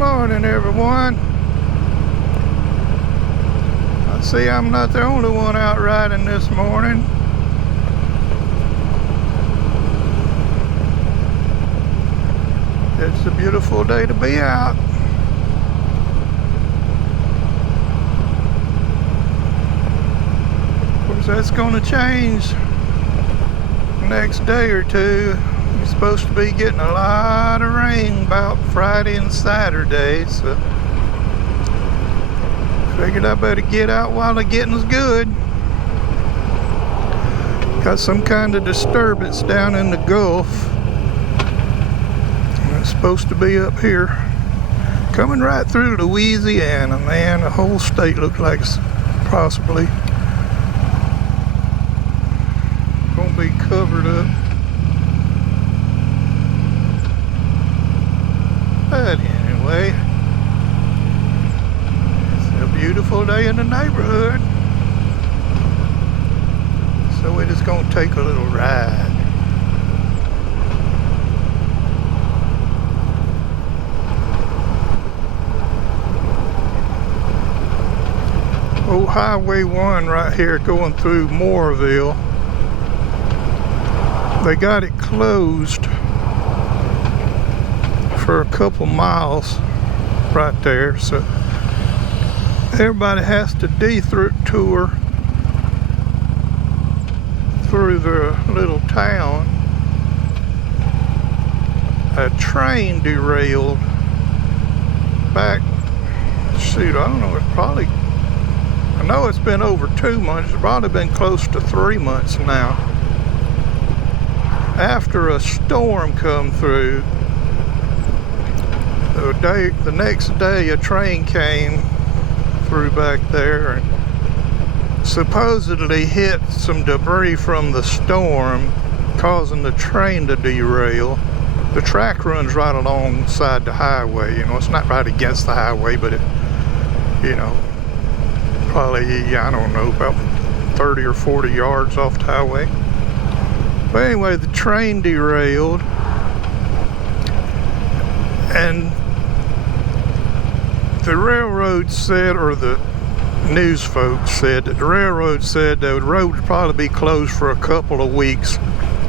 morning, everyone. I see I'm not the only one out riding this morning. It's a beautiful day to be out. Of course, that's going to change next day or two. You're supposed to be getting a lot of rain about Friday and Saturday, so figured I better get out while the getting's good. Got some kind of disturbance down in the Gulf. It's supposed to be up here, coming right through Louisiana. Man, the whole state looks like it's possibly gonna be covered up. But anyway, it's a beautiful day in the neighborhood, so we're just gonna take a little ride. Old Highway 1 right here going through Moreauville. They got it closed for a couple miles right there, so everybody has to detour through the little town. A train derailed back, shoot, I don't know, I know it's been over 2 months. It's probably been close to 3 months now. After a storm come through, the next day a train came through back there and supposedly hit some debris from the storm, causing the train to derail. The track runs right alongside the highway. You know, it's not right against the highway, but it, you know, probably, I don't know, about 30 or 40 yards off the highway. But anyway, the train derailed, and the railroad said, or the news folks said, that the railroad said the road would probably be closed for a couple of weeks,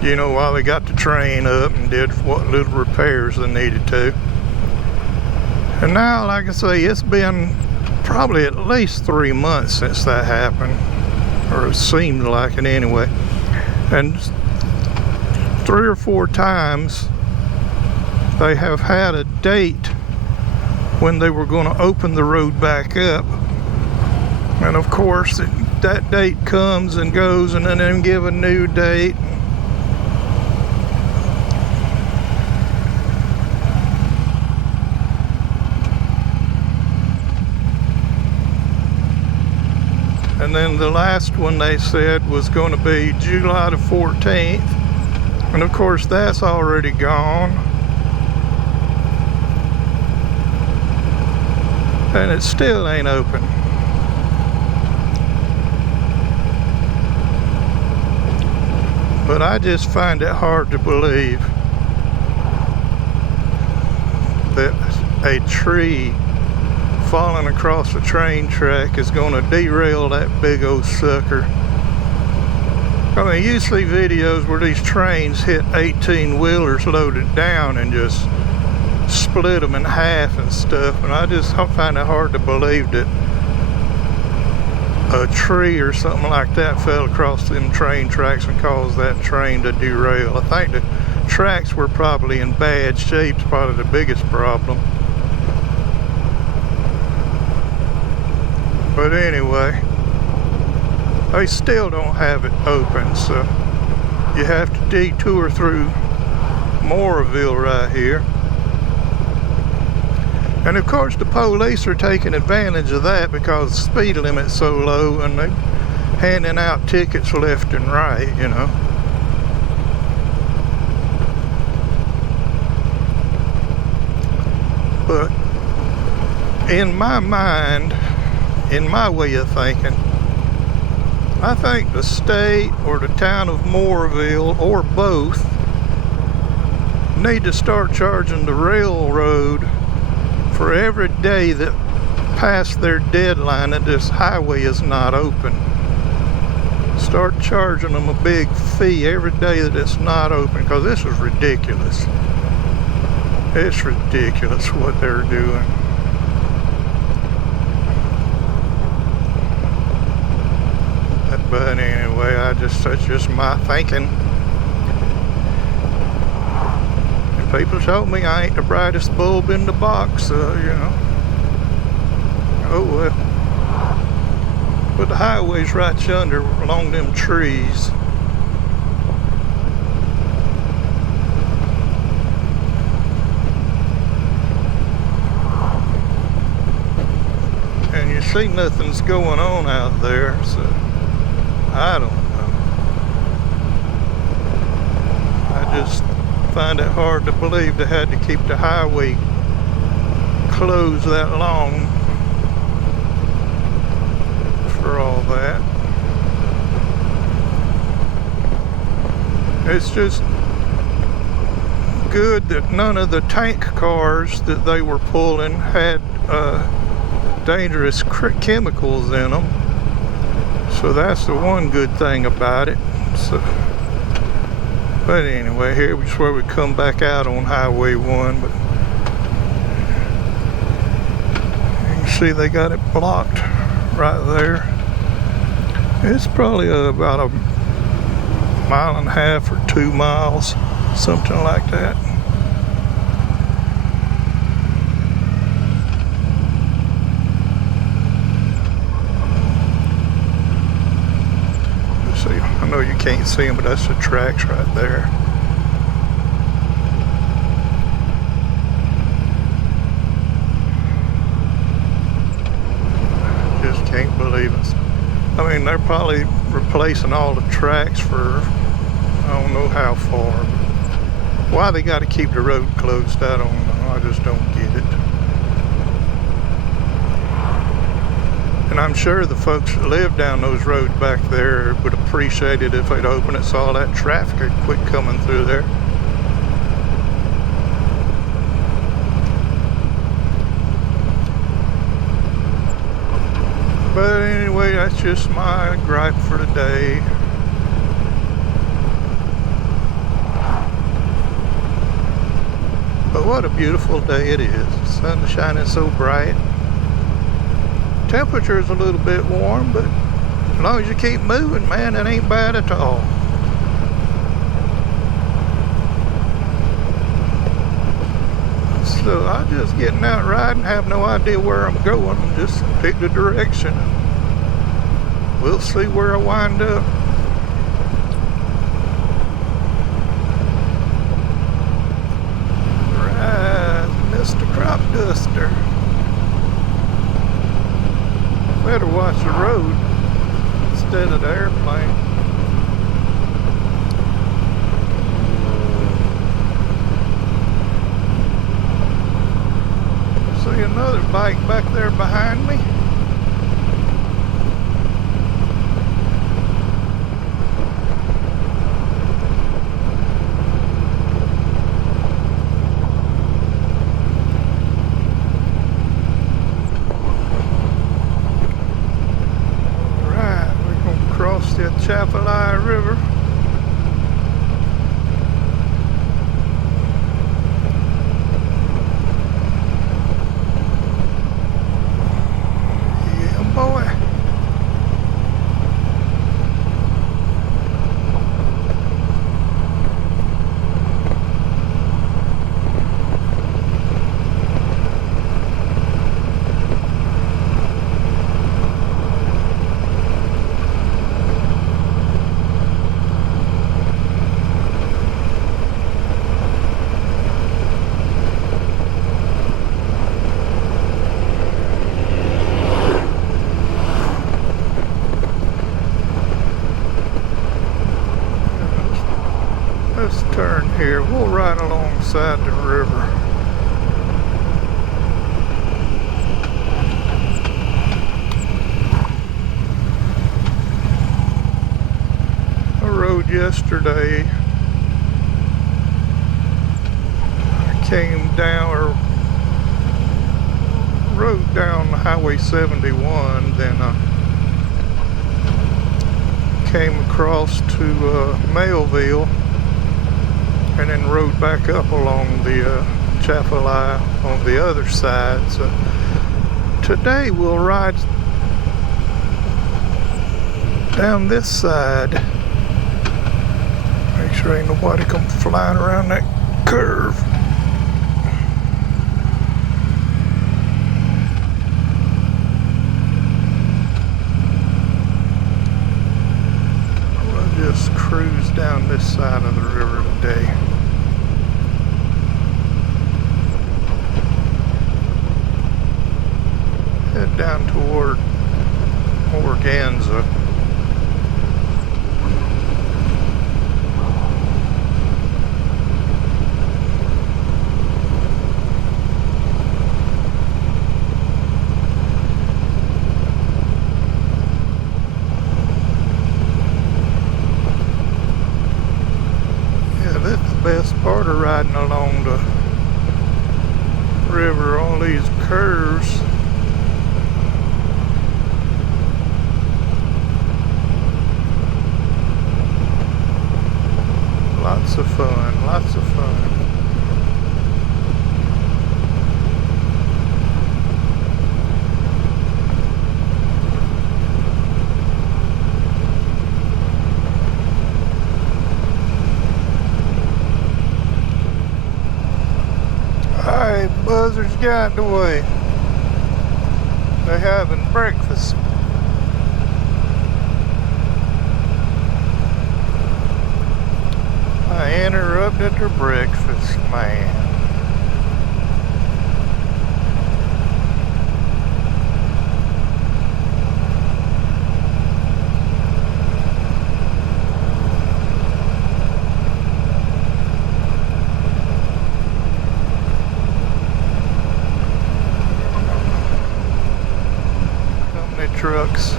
you know, while they got the train up and did what little repairs they needed to. And now, like I say, it's been probably at least 3 months since that happened, or it seemed like it anyway. And 3 or 4 times they have had a date when they were going to open the road back up, and of course that date comes and goes, and then give a new date. And then the last one they said was going to be July the 14th. And of course that's already gone. And it still ain't open. But I just find it hard to believe that a tree falling across the train track is going to derail that big old sucker. I mean, you see videos where these trains hit 18-wheelers loaded down and just split them in half and stuff, and I just find it hard to believe that a tree or something like that fell across them train tracks and caused that train to derail. I think the tracks were probably in bad shape, probably the biggest problem. But anyway, they still don't have it open, so you have to detour through Moreauville right here. And of course the police are taking advantage of that because the speed limit's so low, and they're handing out tickets left and right, you know. But in my mind, in my way of thinking, I think the state or the town of Moreauville, or both, need to start charging the railroad for every day that past their deadline that this highway is not open, start charging them a big fee every day that it's not open, because this is ridiculous. It's ridiculous what they're doing. But anyway, that's just my thinking. And people told me I ain't the brightest bulb in the box, you know. Oh well. But the highway's right yonder along them trees. And you see nothing's going on out there, so I don't know. I just find it hard to believe they had to keep the highway closed that long for all that. It's just good that none of the tank cars that they were pulling had dangerous chemicals in them. So that's the one good thing about it. So, but anyway, here is where we come back out on Highway 1. But you can see they got it blocked right there. It's probably about a mile and a half or 2 miles, something like that. See, I know you can't see them, but that's the tracks right there. Just can't believe it. I mean, they're probably replacing all the tracks for I don't know how far. Why they got to keep the road closed, I don't know. I just don't get it. And I'm sure the folks that live down those roads back there would appreciate it if they'd open it so all that traffic would quit coming through there. But anyway, that's just my gripe for today. But what a beautiful day it is. The sun is shining so bright. Temperature is a little bit warm, but as long as you keep moving, man, it ain't bad at all. So I'm just getting out riding, have no idea where I'm going, just pick the direction. We'll see where I wind up. Right, Mr. Crop Duster. Better watch the road instead of the airplane. See another bike back there behind me. The Chapelai River. Yeah, boy. Let's turn here. We'll ride alongside the river. I rode yesterday. I came down, or Highway 71, then came across to Moreauville, and then rode back up along the Chapelai on the other side. So today we'll ride down this side. Make sure ain't nobody come flying around that curve. We'll just cruise down this side of the river today. Head down toward Moreauville. Best part of riding along the river on these curves. Lots of fun, lots of fun. Alright, buzzers got the way. They're having breakfast. I interrupted their breakfast, man. Trucks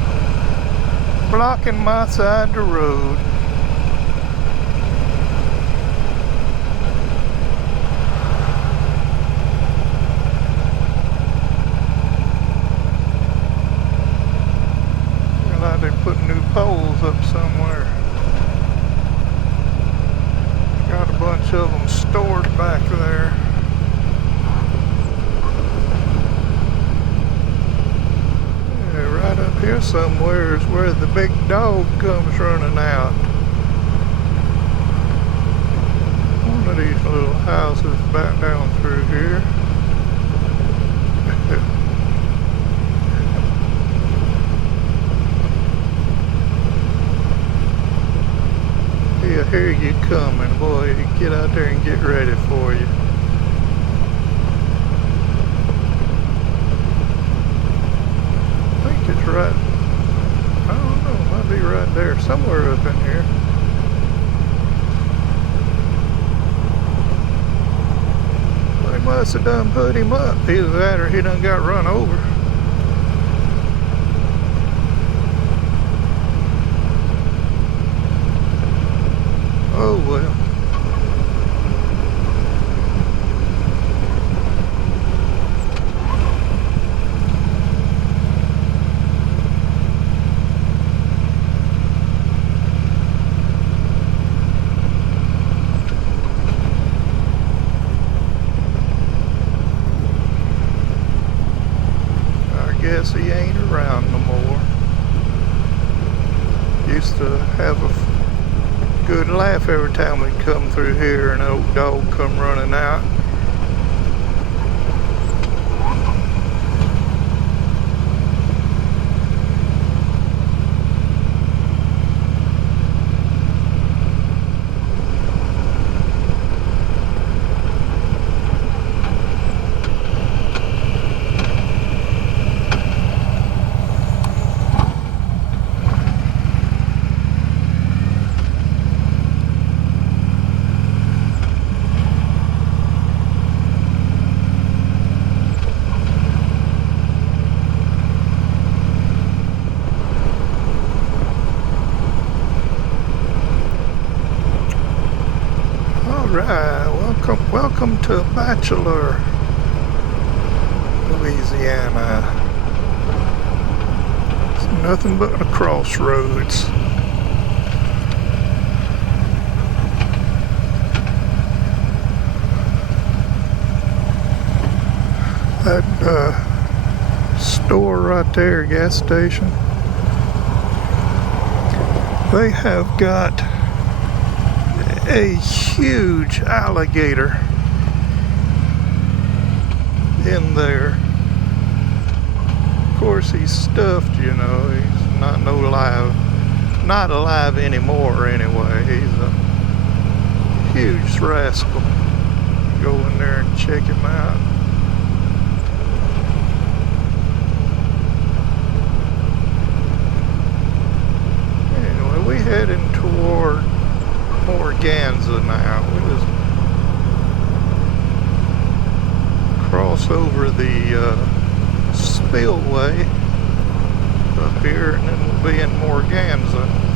blocking my side of the road. Feel like they put new poles up somewhere. Got a bunch of them stored back there. Right up here somewhere is where the big dog comes running out. One of these little houses back down through here. Yeah, here you coming, boy. Get out there and get ready for you. It's right, I don't know, it might be right there, somewhere up in here. They must have done put him up, either that or he done got run over. Oh well. Guess he ain't around no more. Used to have a good laugh every time we'd come through here and an old dog come running out. Alright, welcome to Bachelor, Louisiana. Nothing but a crossroads. That store right there, gas station, they have got a huge alligator in there. Of course, he's stuffed, you know. He's not alive anymore anyway. He's a huge rascal. Go in there and check him out. Anyway, we heading toward Moreauville now. We just cross over the spillway up here, and then we'll be in Moreauville.